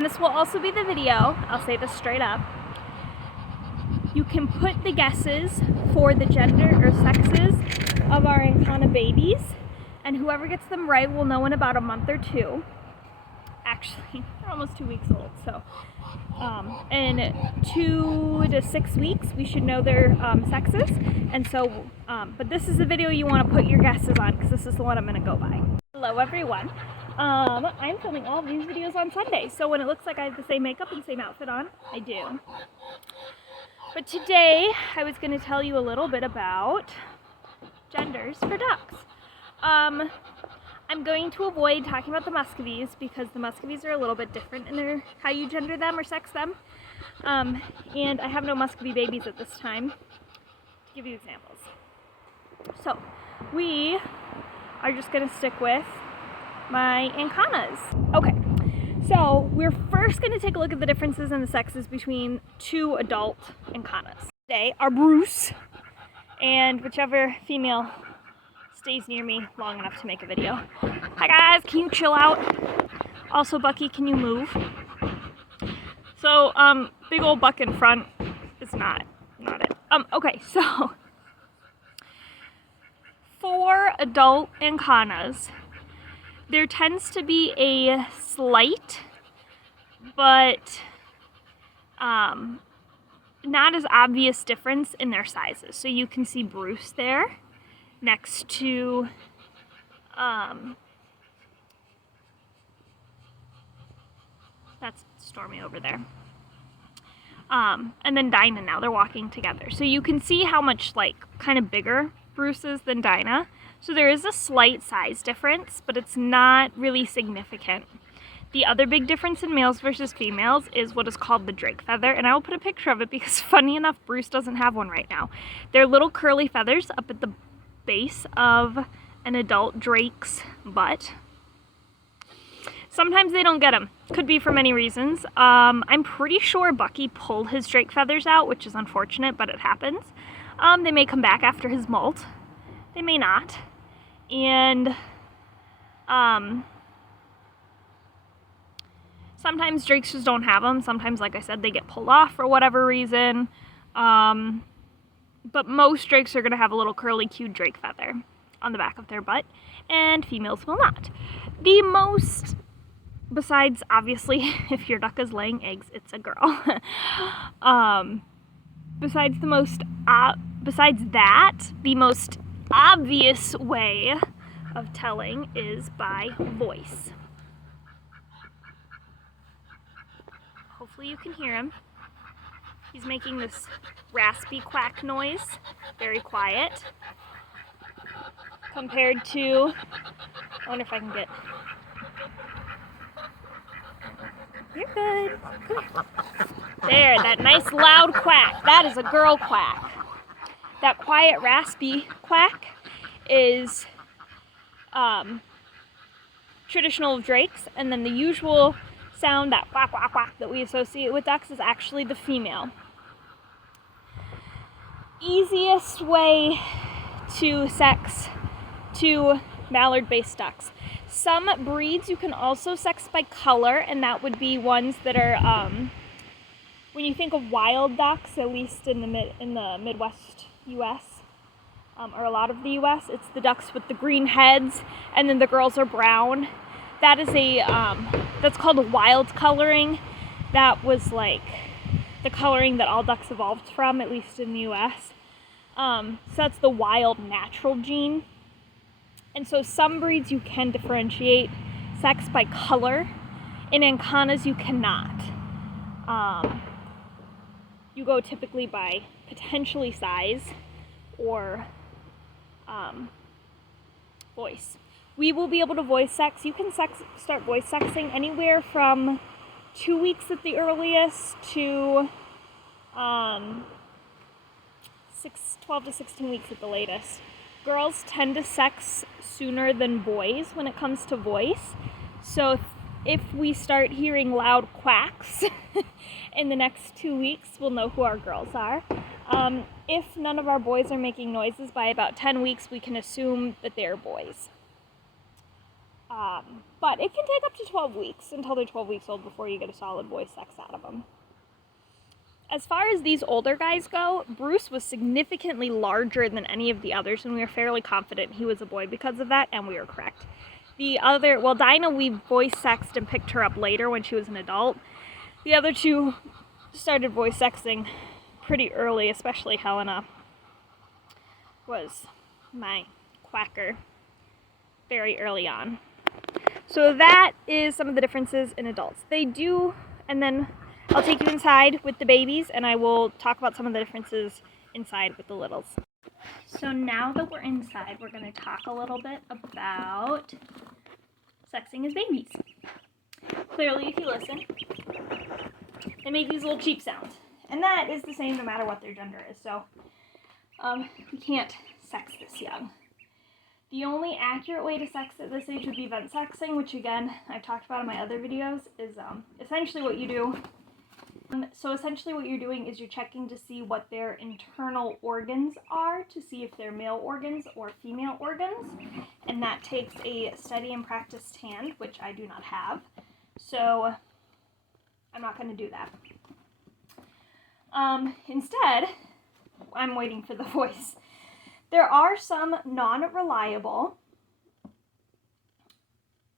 This will also be the video, I'll say this straight up. You can put the guesses for the gender or sexes of our Ancana babies, and whoever gets them right will know in about a month or two. Actually, they're almost 2 weeks old, so in 2 to 6 weeks we should know their sexes. And so, but this is the video you want to put your guesses on, because this is the one I'm going to go by. Hello everyone. I'm filming all of these videos on Sunday, so when it looks like I have the same makeup and same outfit on, I do. But today I was going to tell you a little bit about genders for ducks. I'm going to avoid talking about the muscovies because the muscovies are a little bit different in their how you gender them or sex them. And I have no muscovy babies at this time to give you examples. So we are just going to stick with my Ancanas. Okay, so we're first going to take a look at the differences in the sexes between two adult Ancanas. Today are Bruce and whichever female stays near me long enough to make a video. Hi guys, can you chill out? Also, Bucky, can you move? So, big old buck in front is not it. Okay, so for adult Ancanas, there tends to be a slight, but not as obvious difference in their sizes. So you can see Bruce there next to that's Stormy over there. And then Dinah, now they're walking together. So you can see how much kind of bigger Bruce is than Dinah. So there is a slight size difference, but it's not really significant. The other big difference in males versus females is what is called the drake feather, and I will put a picture of it because funny enough, Bruce doesn't have one right now. They're little curly feathers up at the base of an adult drake's butt. Sometimes they don't get them. Could be for many reasons. I'm pretty sure Bucky pulled his drake feathers out, which is unfortunate, but it happens. They may come back after his molt. They may not. And sometimes drakes just don't have them. Sometimes, like I said, they get pulled off for whatever reason. But most drakes are going to have a little curly, cute drake feather on the back of their butt, and females will not. The most, besides obviously if your duck is laying eggs, it's a girl. Besides that, the most obvious way of telling is by voice. Hopefully you can hear him. He's making this raspy quack noise, very quiet, compared to, I wonder if I can get, you're good, come here. There, that nice loud quack, that is a girl quack. That quiet raspy quack is traditional of drakes, and then the usual sound, that quack quack quack that we associate with ducks, is actually the female. Easiest way to sex two mallard-based ducks. Some breeds you can also sex by color, and that would be ones that are, when you think of wild ducks, at least in the Midwest U.S., or a lot of the U.S., it's the ducks with the green heads, and then the girls are brown. That is that's called a wild coloring. That was the coloring that all ducks evolved from, at least in the U.S. So that's the wild natural gene. And so some breeds you can differentiate sex by color. In Ancanas you cannot. You go typically by potentially size or voice. We will be able to voice sex. You can start voice sexing anywhere from 2 weeks at the earliest to 12 to 16 weeks at the latest. Girls tend to sex sooner than boys when it comes to voice. So if we start hearing loud quacks in the next 2 weeks, we'll know who our girls are. If none of our boys are making noises, by about 10 weeks we can assume that they're boys. But it can take up to 12 weeks until they're 12 weeks old before you get a solid boy sex out of them. As far as these older guys go, Bruce was significantly larger than any of the others, and we were fairly confident he was a boy because of that, and we were correct. Dinah, we voice sexed and picked her up later when she was an adult. The other two started voice sexing pretty early, especially Helena was my quacker very early on. So that is some of the differences in adults. They do, and then I'll take you inside with the babies and I will talk about some of the differences inside with the littles. So now that we're inside, we're going to talk a little bit about sexing as babies. Clearly, if you listen, they make these little cheep sounds. And that is the same no matter what their gender is. So we can't sex this young. The only accurate way to sex at this age would be vent sexing, which again, I've talked about in my other videos, is essentially what you do. So essentially what you're doing is you're checking to see what their internal organs are, to see if they're male organs or female organs. And that takes a steady and practiced hand, which I do not have. So I'm not going to do that. Instead, I'm waiting for the voice. There are some non-reliable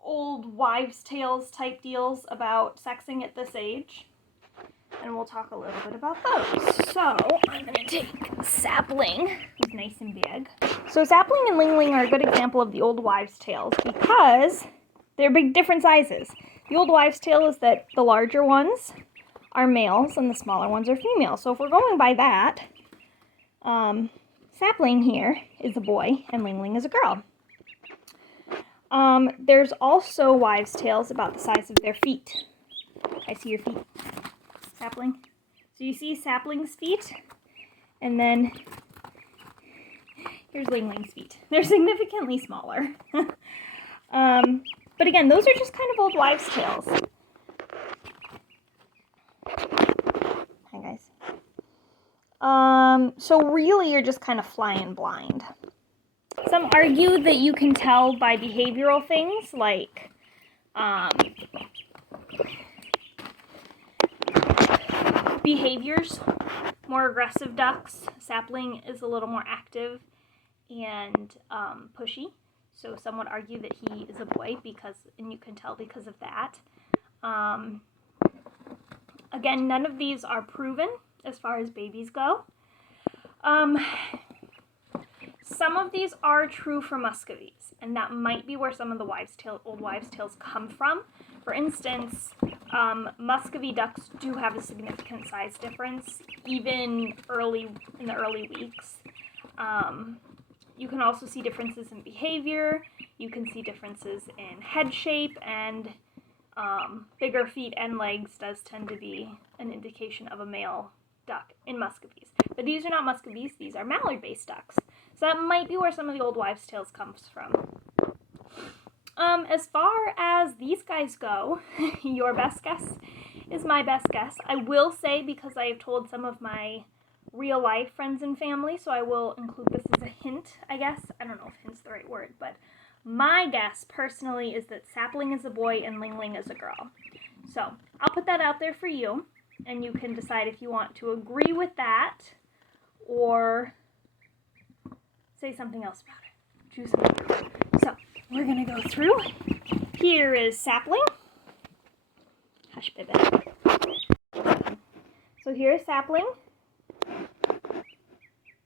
old wives' tales type deals about sexing at this age, and we'll talk a little bit about those. So I'm going to take Sapling, who's nice and big. So Sapling and Lingling are a good example of the old wives' tales because they're big different sizes. The old wives' tale is that the larger ones are males and the smaller ones are females. So if we're going by that, Sapling here is a boy and Lingling is a girl. There's also wives' tales about the size of their feet. I see your feet, Sapling. So you see Sapling's feet, and then here's Lingling's feet. They're significantly smaller. But again, those are just kind of old wives' tales. Hi, guys. So really you're just kind of flying blind. Some argue that you can tell by behavioral things like behaviors. More aggressive ducks. Sapling is a little more active and pushy. So some would argue that he is a boy and you can tell because of that. Again, none of these are proven as far as babies go. Some of these are true for Muscovies, and that might be where some of the old wives' tales come from. For instance, Muscovy ducks do have a significant size difference, even in the early weeks. You can also see differences in behavior. You can see differences in head shape, and bigger feet and legs does tend to be an indication of a male duck in Muscovies. But these are not Muscovies, these are mallard-based ducks. So that might be where some of the old wives' tales comes from. As far as these guys go, your best guess is my best guess. I will say, because I have told some of my real-life friends and family, so I will include this as a hint, I guess. I don't know if hint's the right word, but my guess, personally, is that Sapling is a boy and Lingling is a girl. So I'll put that out there for you, and you can decide if you want to agree with that or say something else about it. Choose something. So we're going to go through. Here is Sapling. Hush, baby. So here is Sapling.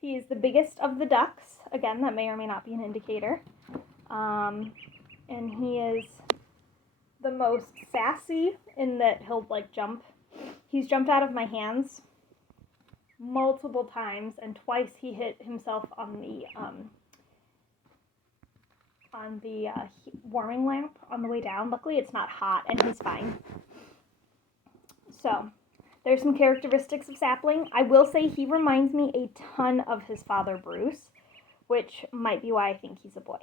He is the biggest of the ducks. Again, that may or may not be an indicator. And he is the most sassy in that he'll jump. He's jumped out of my hands multiple times, and twice he hit himself on the warming lamp on the way down. Luckily it's not hot and he's fine. So there's some characteristics of Sapling. I will say he reminds me a ton of his father Bruce, which might be why I think he's a boy.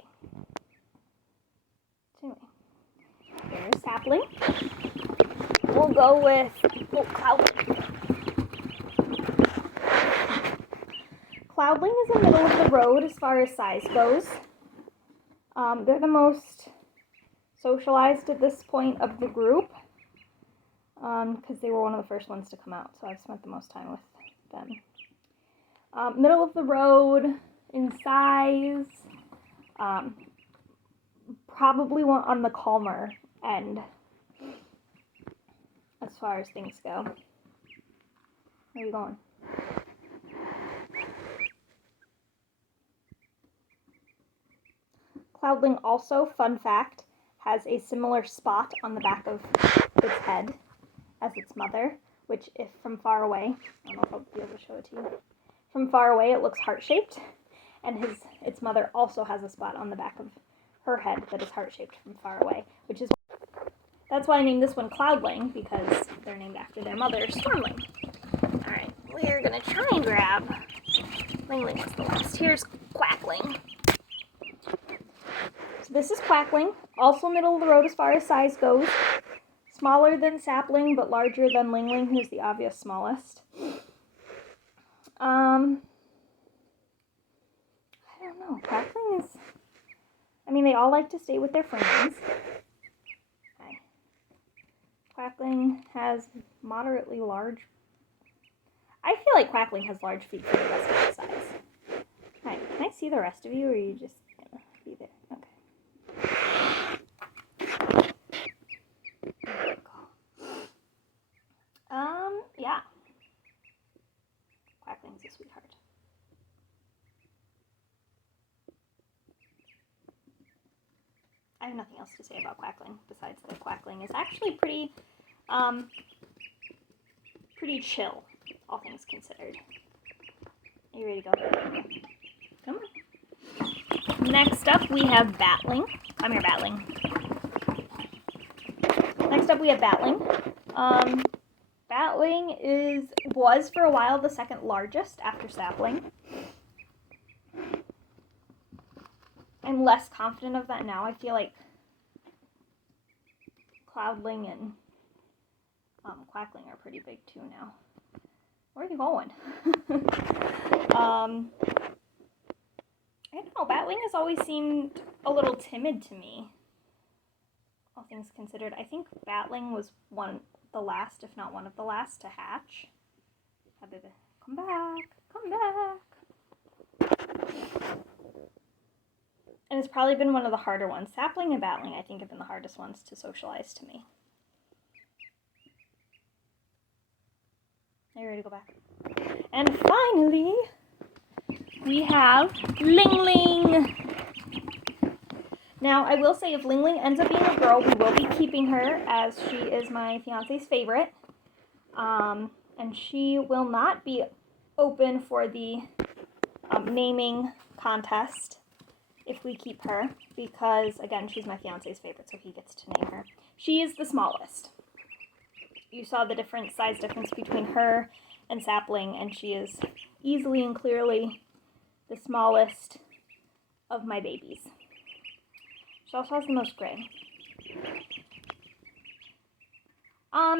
So anyway, there's Sapling. We'll go with Cloudling. Cloudling is in the middle of the road as far as size goes. They're the most socialized at this point of the group, because they were one of the first ones to come out, so I've spent the most time with them. Middle of the road in size, probably one on the calmer end as far as things go. Where are you going? Cloudling also, fun fact, has a similar spot on the back of its head as its mother, which if from far away, I don't know if I'll be able to show it to you. From far away it looks heart-shaped, and its mother also has a spot on the back of her head that is heart-shaped from far away, which is that's why I named this one Cloudling, because they're named after their mother, Stormling. Alright, we're gonna try and grab Lingling was the last. Here's Quackling. So this is Quackling, also middle of the road as far as size goes. Smaller than Sapling, but larger than Lingling, who's the obvious smallest. I don't know. Quackling is... I mean, they all like to stay with their friends. Okay. Quackling has moderately large... I feel like Quackling has large feet for the rest of its size. Alright, can I see the rest of you, or are you just gonna be there? Okay. There we go. Yeah. Quackling's a sweetheart. I have nothing else to say about Quackling, besides that Quackling is actually pretty chill, all things considered. Are you ready to go? Come on. Next up, we have Batling. Come here, Batling. Next up, we have Batling. Batling was for a while the second largest after Sapling. I'm less confident of that now. I feel like Cloudling and Quackling are pretty big too now. Where are you going? I don't know. Batling has always seemed a little timid to me, all things considered. I think Batling was the last, if not one of the last, to hatch. Come back. Come back. And it's probably been one of the harder ones. Sapling and Batling, I think, have been the hardest ones to socialize to me. Are you ready to go back? And finally, we have Lingling. Now, I will say, if Lingling ends up being a girl, we will be keeping her, as she is my fiance's favorite. And she will not be open for the naming contest if we keep her, because, again, she's my fiance's favorite, so he gets to name her. She is the smallest. You saw the size difference between her and Sapling, and she is easily and clearly the smallest of my babies. She also has the most gray.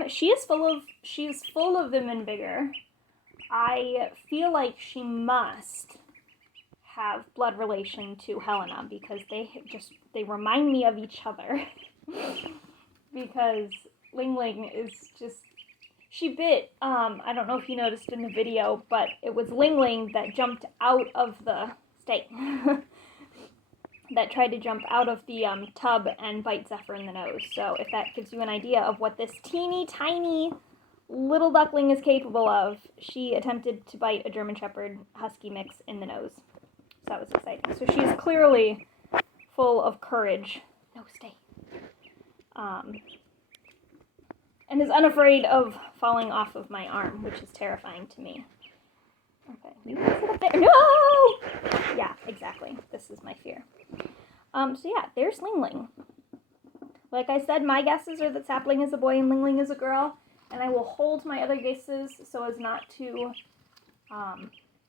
She's full of them and bigger. I feel like she must have blood relation to Helena, because they remind me of each other. Because Lingling is just, she bit, I don't know if you noticed in the video, but it was Lingling that jumped out of the that tried to jump out of the tub and bite Zephyr in the nose. So if that gives you an idea of what this teeny tiny little duckling is capable of, she attempted to bite a German Shepherd Husky mix in the nose. So that was exciting. So she's clearly full of courage. No, stay. And is unafraid of falling off of my arm, which is terrifying to me. Okay, you can sit up there. No! Yeah, exactly. This is my fear. So yeah, there's Lingling. Like I said, my guesses are that Sapling is a boy and Lingling is a girl, and I will hold my other guesses so as not to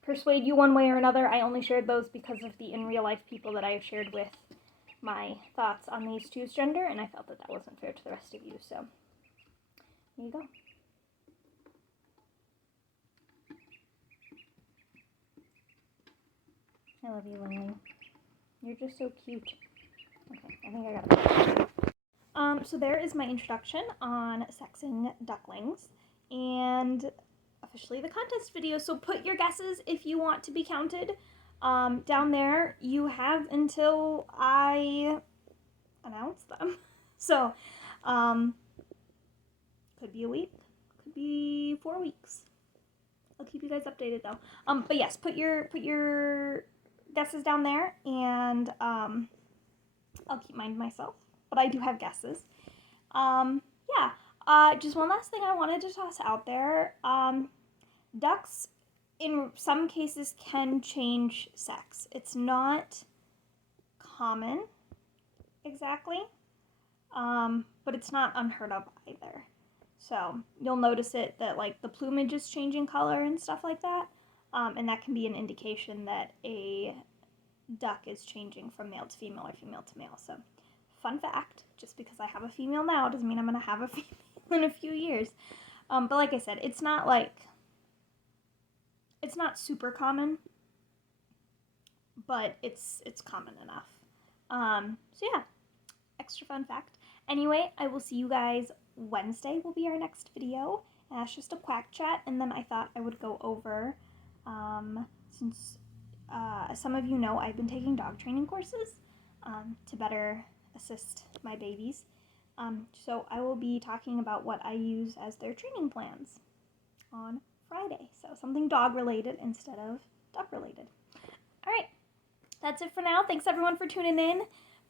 persuade you one way or another. I only shared those because of the in real life people that I have shared with my thoughts on these two's gender, and I felt that that wasn't fair to the rest of you, so there you go. I love you, Lingling. You're just so cute. Okay, I think I gotta So there is my introduction on sexing ducklings and officially the contest video. So put your guesses if you want to be counted. Down there, you have until I announce them. So, could be a week, could be 4 weeks. I'll keep you guys updated though. But yes, put your guesses down there, and I'll keep mine to myself. But I do have guesses. Yeah. Just one last thing I wanted to toss out there. Ducks, in some cases, can change sex. It's not common, exactly, but it's not unheard of either. So you'll notice it that like the plumage is changing color and stuff like that, and that can be an indication that a duck is changing from male to female or female to male. So fun fact, just because I have a female now doesn't mean I'm going to have a female in a few years. But like I said, it's not super common, but it's common enough. So yeah, extra fun fact. Anyway, I will see you guys Wednesday will be our next video. And that's just a quack chat, and then I thought I would go over, since some of you know I've been taking dog training courses to better assist my babies. So I will be talking about what I use as their training plans on Friday. So something dog related instead of duck related. All right, that's it for now. Thanks everyone for tuning in.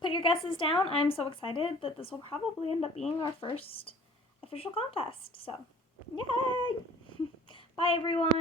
Put your guesses down. I'm so excited that this will probably end up being our first official contest. So, yay! Bye everyone.